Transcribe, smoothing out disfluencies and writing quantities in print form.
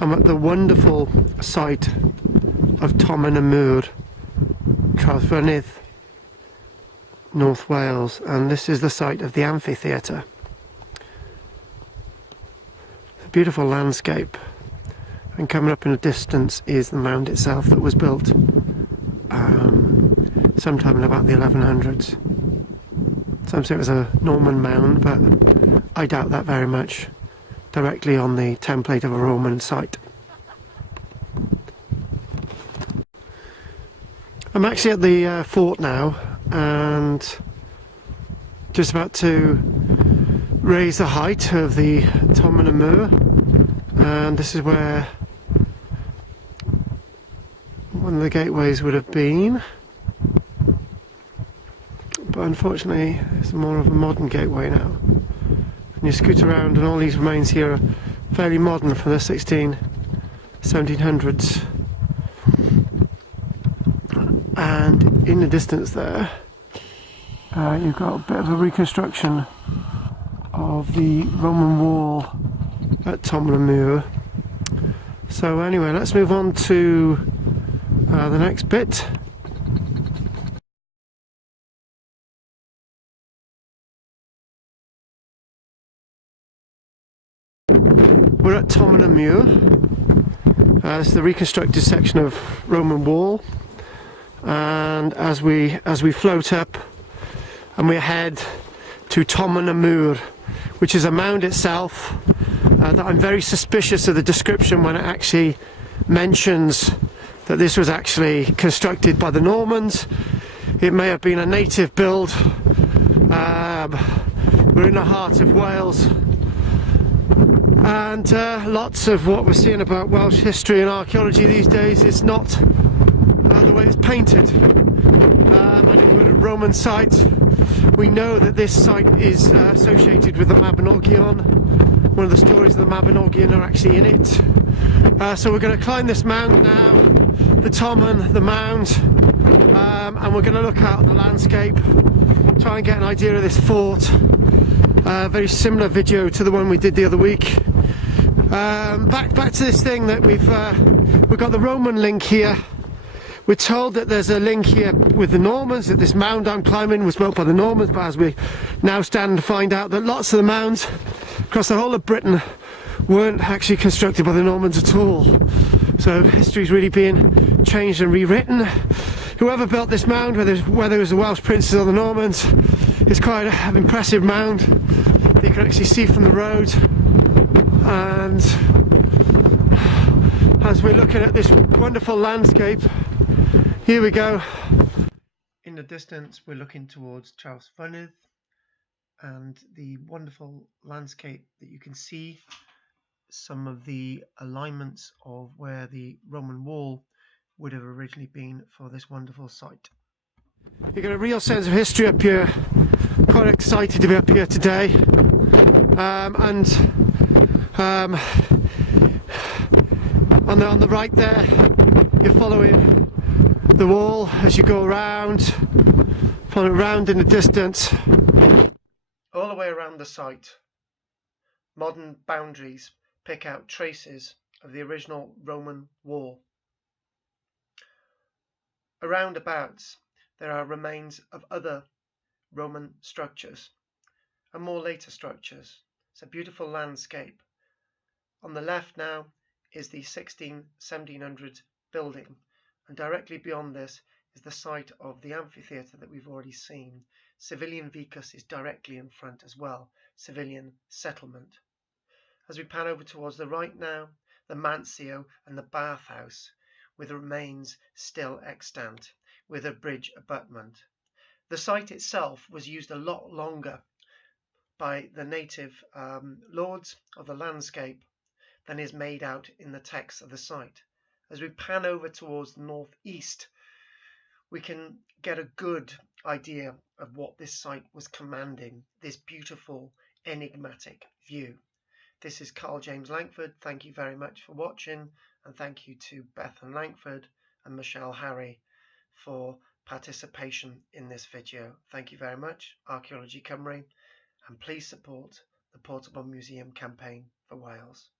I'm at the wonderful site of Tomen Y Mur, Gwynedd, North Wales, and this is the site of the amphitheatre. A beautiful landscape, and coming up in the distance is the mound itself that was built sometime in about the 1100s. Some say it was a Norman mound, but I doubt that very much. Directly on the template of a Roman site. I'm actually at the fort now, and just about to raise the height of the Tomen Y Mur, and this is where one of the gateways would have been, but unfortunately it's more of a modern gateway now. And you scoot around and all these remains here are fairly modern from the 1700s. And in the distance there, you've got a bit of a reconstruction of the Roman wall at Tomen Y Mur. So anyway, let's move on to the next bit. We're at Tomen Y Mur. This is the reconstructed section of Roman wall, and as we float up and we head to Tomen Y Mur, which is a mound itself that I'm very suspicious of the description when it actually mentions that this was actually constructed by the Normans. It may have been a native build. We're in the heart of Wales, and lots of what we're seeing about Welsh history and archaeology these days is not the way it's painted. And if we're at a Roman site, we know that this site is associated with the Mabinogion. One of the stories of the Mabinogion are actually in it. So we're going to climb this mound now, the Tomen, the mound, and we're going to look out at the landscape, try and get an idea of this fort. Very similar video to the one we did the other week. Back to this thing that we've got the Roman link here. We're told that there's a link here with the Normans, that this mound I'm climbing was built by the Normans, but as we now stand to find out that lots of the mounds across the whole of Britain weren't actually constructed by the Normans at all. So history's really being changed and rewritten. Whoever built this mound, whether it was the Welsh princes or the Normans, it's quite an impressive mound that you can actually see from the road. And as we're looking at this wonderful landscape, here we go. In the distance we're looking towards Gwynedd and the wonderful landscape that you can see some of the alignments of where the Roman wall would have originally been for this wonderful site. You get a real sense of history up here. Quite excited to be up here today. On the right there, you're following the wall as you go around, following around in the distance, all the way around the site. Modern boundaries pick out traces of the original Roman wall. Around abouts there are remains of other Roman structures and more later structures. It's a beautiful landscape. On the left now is the 1700s building, and directly beyond this is the site of the amphitheatre that we've already seen. Civilian vicus is directly in front as well, civilian settlement. As we pan over towards the right now, the Mansio and the bathhouse, with the remains still extant, with a bridge abutment. The site itself was used a lot longer by the native lords of the landscape than is made out in the text of the site. As we pan over towards the northeast, we can get a good idea of what this site was commanding, this beautiful, enigmatic view. This is Karl-James Langford. Thank you very much for watching, and thank you to Bethan Langford and Michelle Harry for participation in this video. Thank you very much, Archaeology Cymru, and please support the Portable Museum campaign for Wales.